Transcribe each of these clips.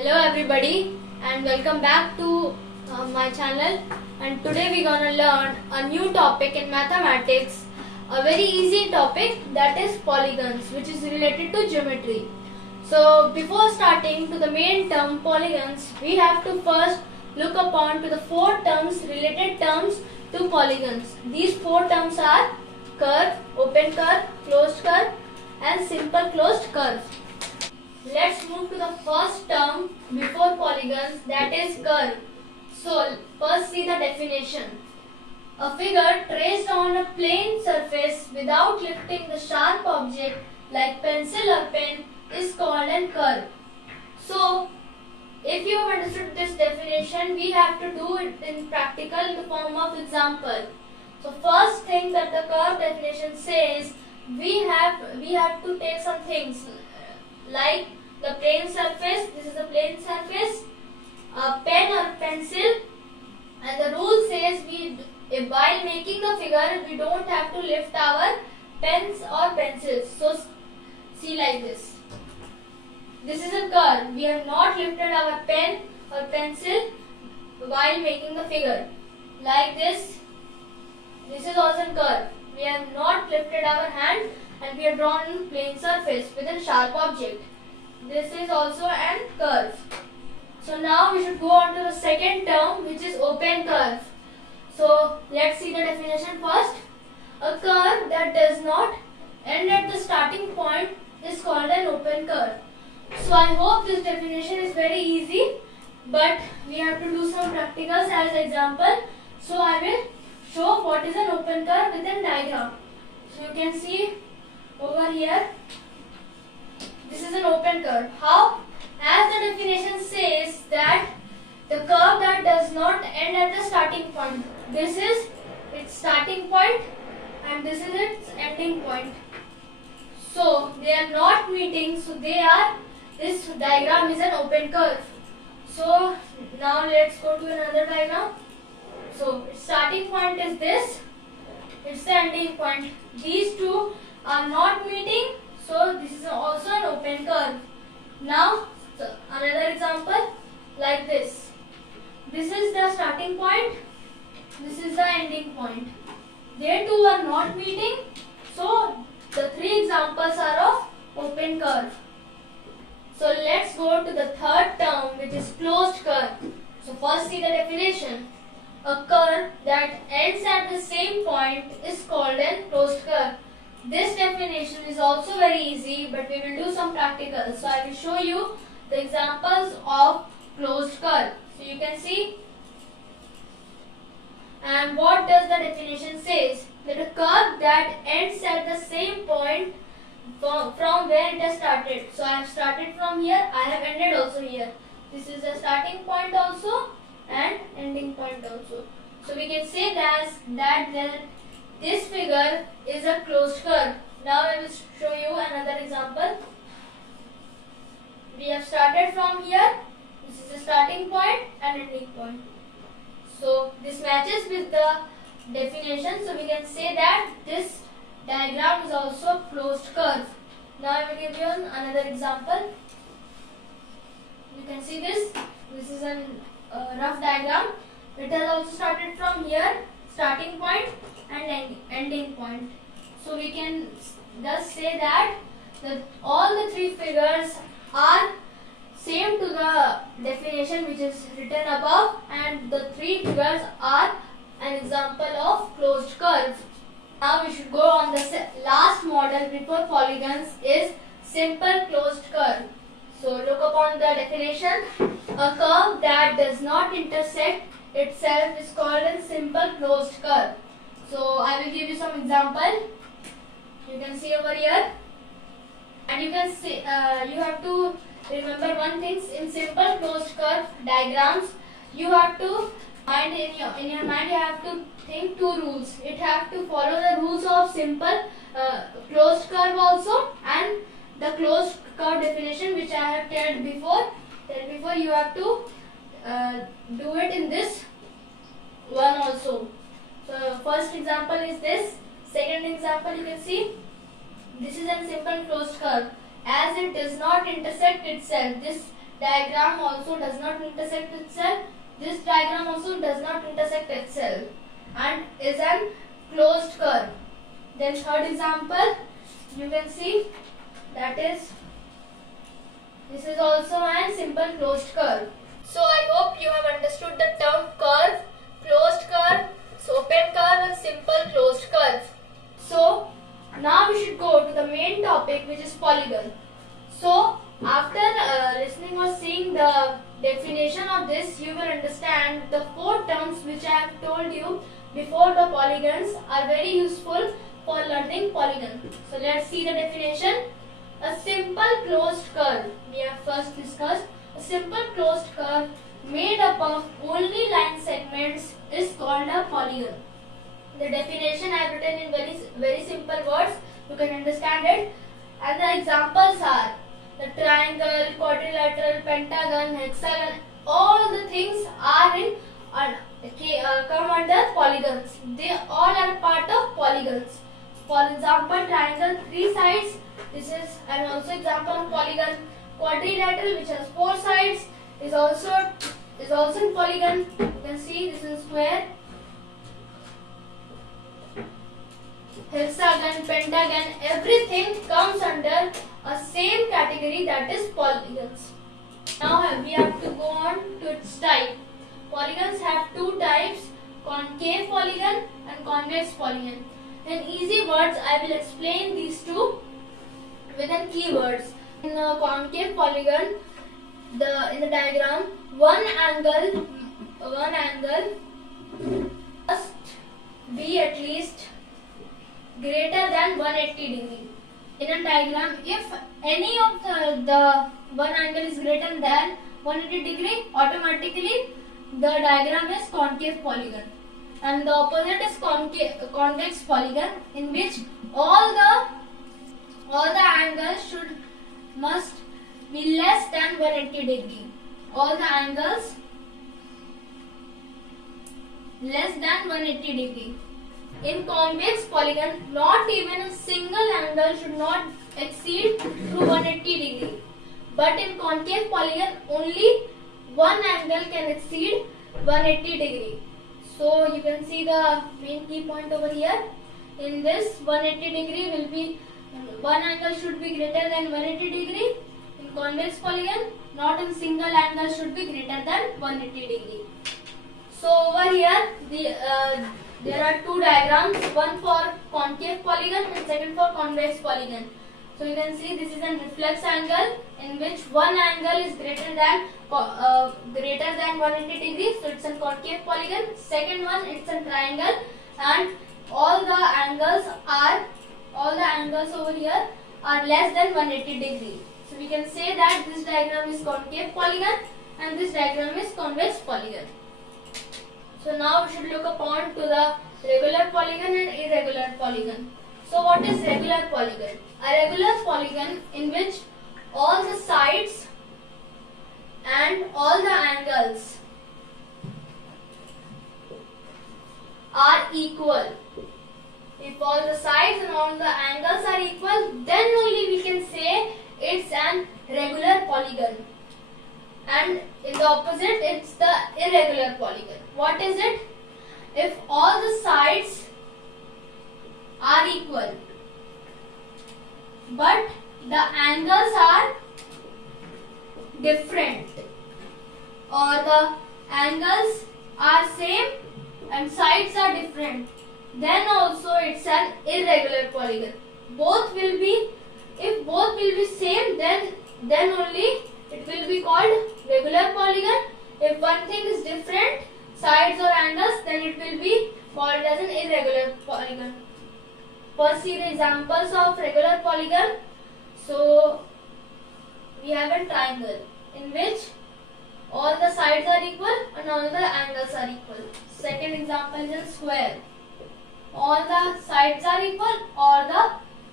Hello everybody and welcome back to my channel, and today we're gonna learn a new topic in mathematics, a very easy topic, that is polygons, which is related to geometry. So before starting to the main term polygons, we have to first look upon to the four terms, related terms to polygons. These four terms are curve, open curve, closed curve and simple closed curve. Let's move to the first term before polygons, that is curve. So first see the definition. A figure traced on a plane surface without lifting the sharp object like pencil or pen is called a curve. So if you have understood this definition, we have to do it in practical in the form of example. So first thing that the curve definition says, we have to take some things like the plane surface, this is the plane surface, a pen or pencil, and the rule says while making the figure we don't have to lift our pens or pencils. So see like this. This is a curve. We have not lifted our pen or pencil while making the figure. Like this. This is also a curve. We have not lifted our hand and we have drawn a plane surface with a sharp object. This is also a curve. So now we should go on to the second term, which is open curve. So let's see the definition first. A curve that does not end at the starting point is called an open curve. So I hope this definition is very easy, but we have to do some practicals as example. So I will show what is an open curve with a diagram. So you can see over here, this is an open curve. How? As the definition says that the curve that does not end at the starting point. This is its starting point and this is its ending point. So they are not meeting, so this diagram is an open curve. So now let's go to another diagram. So its starting point is this, it's the ending point. These two are not meeting, so this is also an open curve. Now another example like this. This is the starting point, this is the ending point. They two are not meeting, so the three examples are of open curve. So let's go to the third term, which is closed curve. So first see the definition. A curve that ends at the same point is called a closed curve. This definition is also very easy, but we will do some practicals. So I will show you the examples of closed curve. So you can see. And what does the definition says? That a curve that ends at the same point from where it has started. So I have started from here, I have ended also here. This is the starting point also and ending point also. So we can say that this figure is a closed curve. Now I will show you another example. We have started from here. This is the starting point and ending point. So this matches with the definition. So we can say that this diagram is also closed curve. Now I will give you another example. You can see this. This is a rough diagram. It has also started from here, starting point and ending point. So we can thus say that all the three figures are same to the definition which is written above, and the three figures are an example of closed curve. Now we should go on the last model before polygons, is simple closed curve. So look upon the definition. A curve that does not intersect itself is called a simple closed curve. So I will give you some example. You can see over here, and you can see you have to remember one thing. In simple closed curve diagrams, you have to in your mind you have to think two rules. It have to follow the rules of simple closed curve also, and the closed curve definition which I have told before. You have to do it in this one also. So first example is this. Second example, you can see this is a simple closed curve. As it does not intersect itself, this diagram also does not intersect itself. This diagram also does not intersect itself and is an closed curve. Then third example, you can see that is, this is also a simple closed curve. So I hope you have understood the term curve, closed curve, open curve and simple closed curve. So now we should go to the main topic, which is polygon. So after listening or seeing the definition of this, you will understand the four terms which I have told you before the polygons are very useful for learning polygon. So let's see the definition. A simple closed curve, we have first discussed. A simple closed curve made up of only line segments is called a polygon. The definition I have written in very simple words, you can understand it. And the examples are the triangle, quadrilateral, pentagon, hexagon. All the things are in come under polygons. They all are part of polygons. For example, triangle 3 sides. This is an also example of polygon. Quadrilateral, which has 4 sides, is also in polygon. You can see this is square. Hexagon, pentagon, everything comes under a same category, that is polygons. Now we have to go on to its type. Polygons have two types, concave polygon and convex polygon. In easy words, I will explain these two within keywords. In a concave polygon, in the diagram, one angle must be at least greater than 180 degree. In a diagram, if any of the one angle is greater than 180 degree, automatically the diagram is concave polygon. And the opposite is convex polygon, in which all the angles must be less than 180 degree. All the angles less than 180 degree. In convex polygon, not even a single angle should not exceed to 180 degree. But in concave polygon, only one angle can exceed 180 degree. So you can see the main key point over here. In this, 180 degree will be, one angle should be greater than 180 degree. In convex polygon, not a single angle should be greater than 180 degree. So over here, there are two diagrams, one for concave polygon and second for convex polygon. So you can see this is a reflex angle in which one angle is greater than 180 degrees. So it's a concave polygon. Second one, it's a triangle, and all the angles over here are less than 180 degrees. So we can say that this diagram is concave polygon and this diagram is convex polygon. So now we should look upon to the regular polygon and irregular polygon. So what is regular polygon? A regular polygon in which all the sides and all the angles are equal. If all the sides and all the angles are equal, then only we can say it's an regular polygon. And in the opposite, it's the irregular polygon. What is it? If all the sides are equal, but the angles are different, or the angles are same and sides are different, then also it's an irregular polygon. Both will be, if both will be same, then only it will be called regular polygon. If one thing is different, sides or angles, then it will be called as an irregular polygon. First, see the examples of regular polygon. So we have a triangle in which all the sides are equal and all the angles are equal. Second example is a square. All the sides are equal or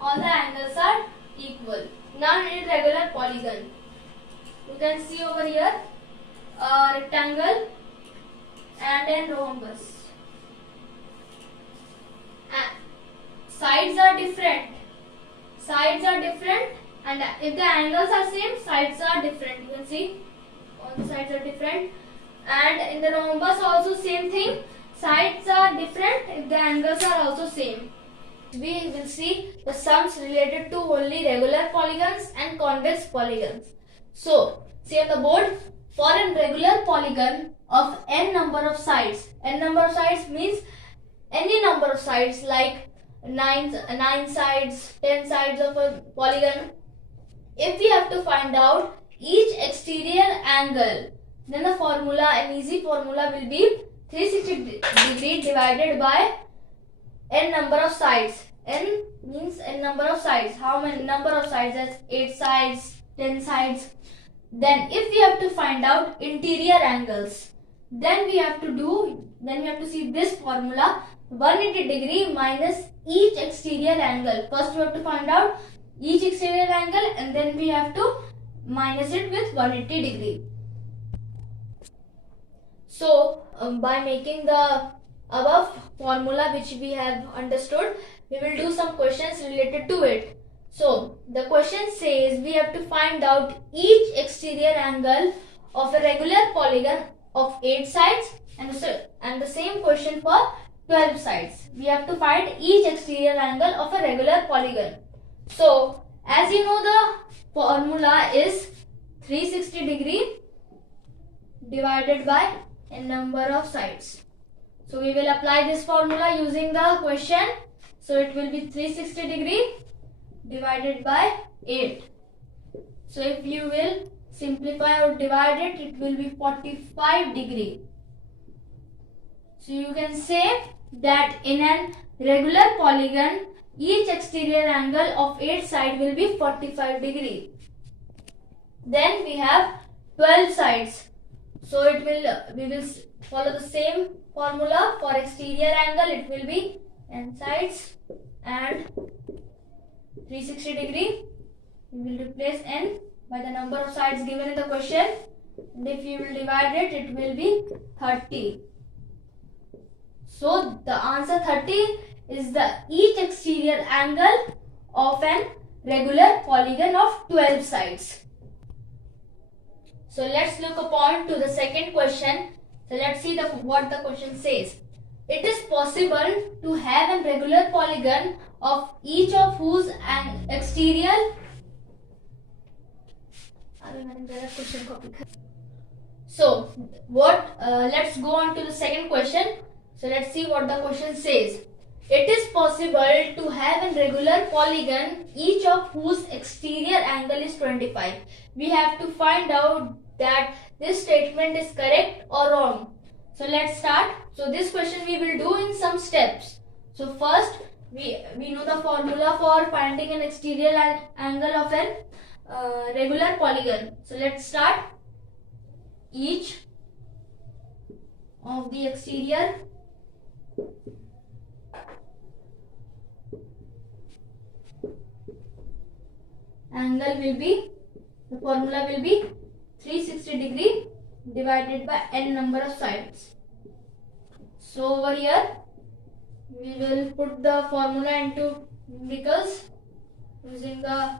all the angles are equal. Now irregular polygon. You can see over here a rectangle and a rhombus. Sides are different. Sides are different, and if the angles are same, sides are different. You can see all the sides are different. And in the rhombus also same thing, sides are different if the angles are also same. We will see the sums related to only regular polygons and convex polygons. So, see on the board, for a regular polygon of n number of sides, n number of sides means any number of sides like 9 sides, 10 sides of a polygon. If we have to find out each exterior angle, then the formula, an easy formula will be 360 degree divided by n number of sides. N means n number of sides. How many number of sides? That's 8 sides, 10 sides. Then if we have to find out interior angles, then we have to see this formula, 180 degree minus each exterior angle. First we have to find out each exterior angle and then we have to minus it with 180 degree. So by making the above formula which we have understood, we will do some questions related to it. So the question says we have to find out each exterior angle of a regular polygon of 8 sides and the same question for 12 sides. We have to find each exterior angle of a regular polygon. So as you know, the formula is 360 degree divided by n number of sides. So we will apply this formula using the question. So it will be 360 degree divided by 8. So if you will simplify or divide it, it will be 45 degree. So you can say that in a regular polygon, each exterior angle of 8 sides will be 45 degree. Then we have 12 sides. So we will follow the same formula for exterior angle. It will be n sides and 360 degree. We will replace n by the number of sides given in the question. And if you will divide it, it will be 30. So the answer 30 is the each exterior angle of an regular polygon of 12 sides. So let's look upon to the second question. So let's see what the question says. It is possible to have a regular polygon of each of whose an exterior. So let's go on to the second question. So let's see what the question says. It is possible to have a regular polygon each of whose exterior angle is 25. We have to find out that this statement is correct or wrong. So let's start. So this question we will do in some steps. So first we know the formula for finding an exterior angle of a regular polygon. So let's start. Each of the exterior angle will be, the formula will be 360 degree divided by n number of sides. So over here we will put the formula into numericals using the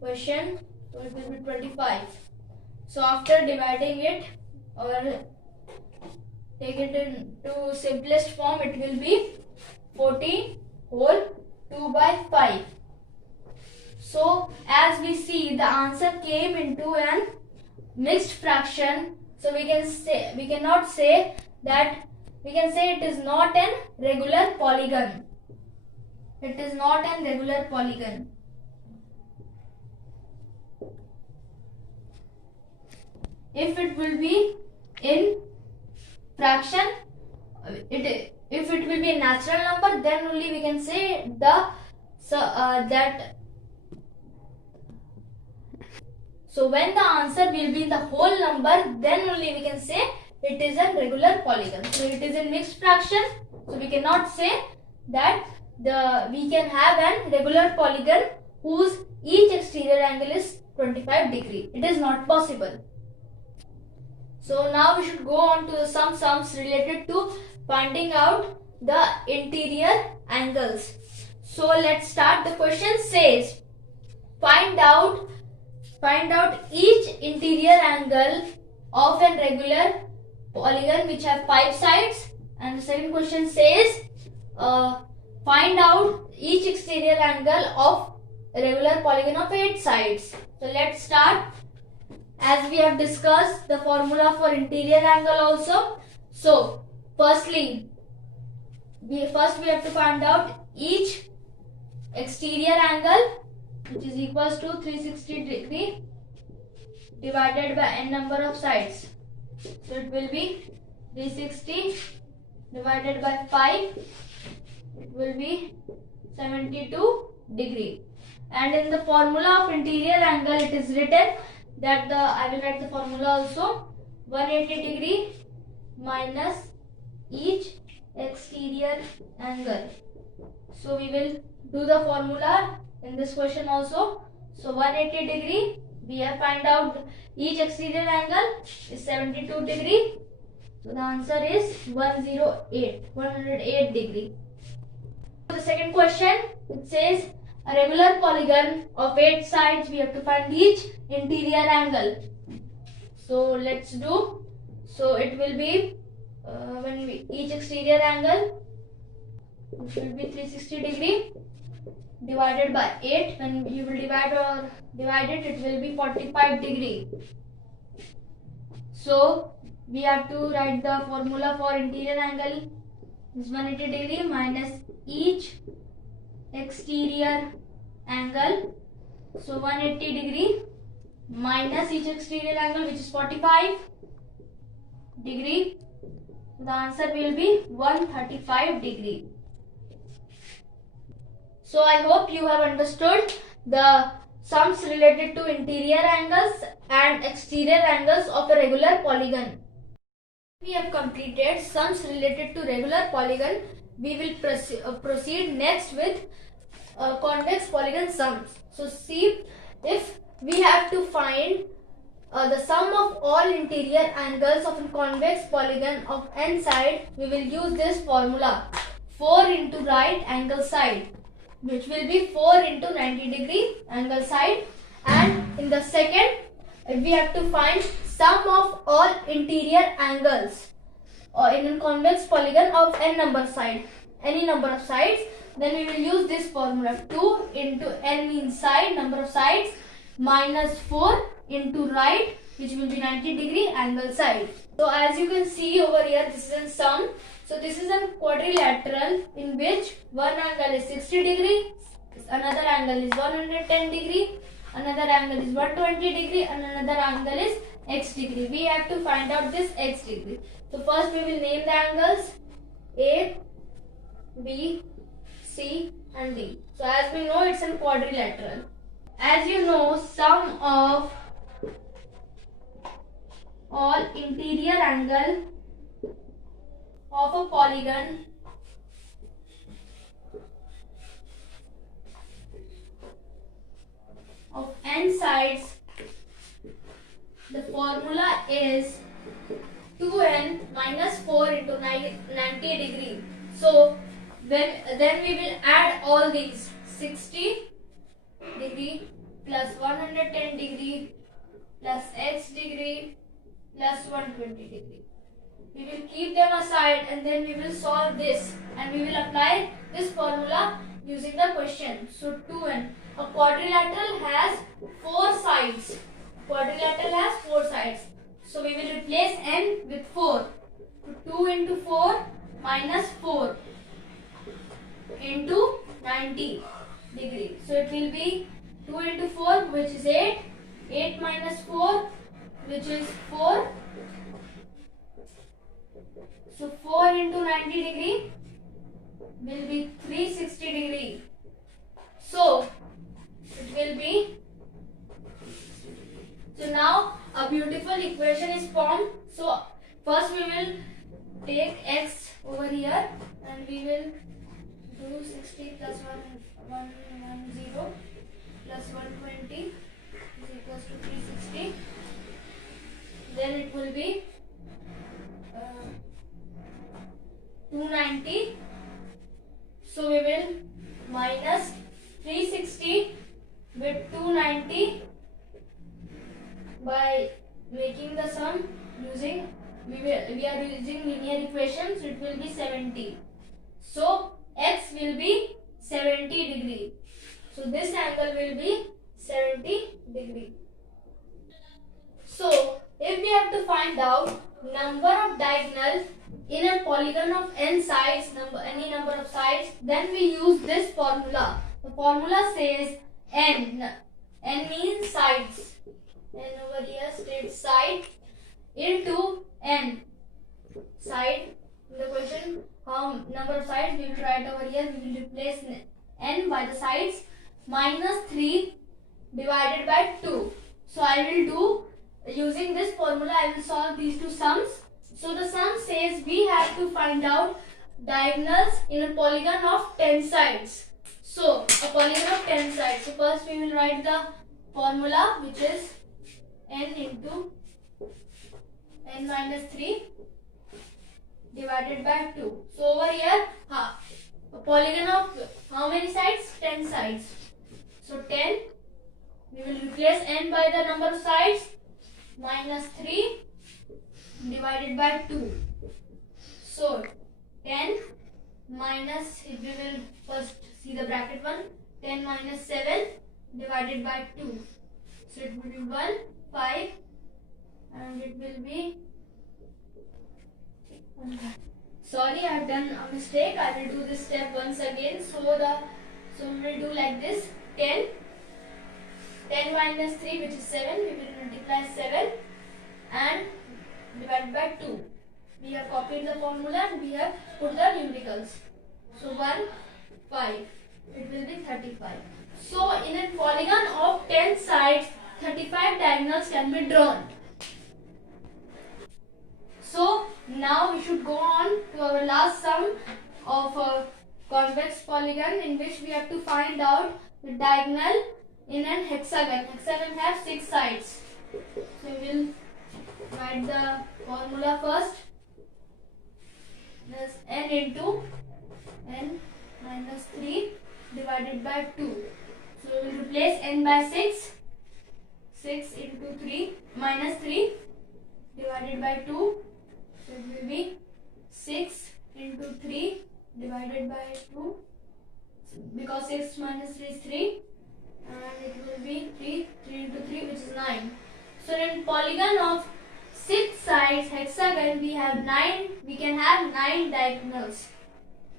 question. So it will be 25. So after dividing it or take it into simplest form, it will be 40 whole 2 by 5. So as we see, the answer came into an mixed fraction. So we can say it is not an regular polygon. It is not an regular polygon. If it will be in fraction, if it will be a natural number, then only we can say So when the answer will be in the whole number, then only we can say it is a regular polygon. So it is in mixed fraction. So we cannot say that we can have a regular polygon whose each exterior angle is 25 degree. It is not possible. So now we should go on to some sums related to finding out the interior angles. So let's start. The question says find out each interior angle of a regular polygon which have 5 sides. And the second question says find out each exterior angle of a regular polygon of 8 sides. So let's start. As we have discussed the formula for interior angle also. So firstly, we have to find out each exterior angle, which is equals to 360 degree divided by n number of sides. So it will be 360 divided by 5, it will be 72 degree. And in the formula of interior angle, it is written that I will write the formula also, 180 degree minus each exterior angle. So we will do the formula in this question also. So 180 degree, we have find out each exterior angle is 72 degree. So the answer is 108 degree. The second question, it says a regular polygon of 8 sides, we have to find each interior angle. So let's do. So it will be each exterior angle, which will be 360 degree divided by 8. When you will divide it, it will be 45 degree. So we have to write the formula for interior angle is 180 degree minus each exterior angle. So 180 degree minus each exterior angle, which is 45 degree. The answer will be 135 degree. So I hope you have understood the sums related to interior angles and exterior angles of a regular polygon. We have completed sums related to regular polygon. We will proceed next with convex polygon sums. So see, if we have to find the sum of all interior angles of a convex polygon of n side, we will use this formula, 4 into right angle side, which will be 4 into 90 degree angle side. And in the second, we have to find sum of all interior angles in a convex polygon of n number side, any number of sides. Then we will use this formula, 2 into n means side, number of sides, minus 4 into right, which will be 90 degree angle side. So as you can see over here, this is a sum. So this is a quadrilateral in which one angle is 60 degree, another angle is 110 degree, another angle is 120 degree, and another angle is x degree. We have to find out this x degree. So first we will name the angles A, B, C and D. So as we know, it's a quadrilateral. As you know, sum of all interior angle of a polygon of n sides, the formula is 2n minus 4 into 90 degree. So then we will add all these, 60 degree plus 110 degree plus x degree plus 120 degree. We will keep them aside and then we will solve this and we will apply this formula using the question. So 2n, a quadrilateral has 4 sides. Quadrilateral has 4 sides. So we will replace n with 4. So 2 into 4 minus 4 into 90 degree. So it will be 2 into 4, which is 8. 8 minus 4, which is 4. So 4 into 90 degree will be 360 degree. So it will be, so now a beautiful equation is formed. So first we will take x over here and we will do 60 plus 110 plus 120 is equals to 360. Then it will be 290. So we will minus 360 with 290 by making the sum using we are using linear equations, it will be 70. So x will be 70 degree. So this angle will be 70 degree. So if we have to find out number of diagonals in a polygon of n sides, any number of sides, then we use this formula. The formula says n. N means sides. N over here states side into n. Side. In the question, how number of sides we will write over here. We will replace n by the sides minus 3 divided by 2. So I will do using this formula. I will solve these two sums. So the sum says we have to find out diagonals in a polygon of 10 sides. So a polygon of 10 sides. So first we will write the formula, which is n into n minus 3 divided by 2. So over here, a polygon of how many sides? 10 sides. So 10, we will replace n by the number of sides, minus 3 divided by 2. So 10 minus, we will first see the bracket one, 10 minus 7 divided by 2. So it will be 1, 5, and it will be, sorry, I have done a mistake. I will do this step once again. So we will do like this: 10 minus 3, which is 7. We will multiply 7 and divide by 2. We have copied the formula and we have put the numericals. So 1, 5. It will be 35. So in a polygon of 10 sides, 35 diagonals can be drawn. So now we should go on to our last sum of a convex polygon, in which we have to find out the diagonal in an hexagon. Hexagon has 6 sides. So we will write the formula first. That's n into n minus 3 divided by 2. So we will replace n by 6. 6 into 3 minus 3 divided by 2. So it will be 6 into 3 divided by 2, because 6 minus 3 is 3, and it will be 3 into 3, which is 9. So in polygon of 6 sides hexagon, we can have 9 diagonals.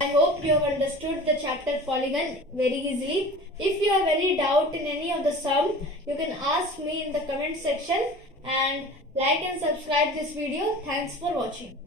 I hope you have understood the chapter polygon very easily. If you have any doubt in any of the sum, you can ask me in the comment section, and like and subscribe this video. Thanks for watching.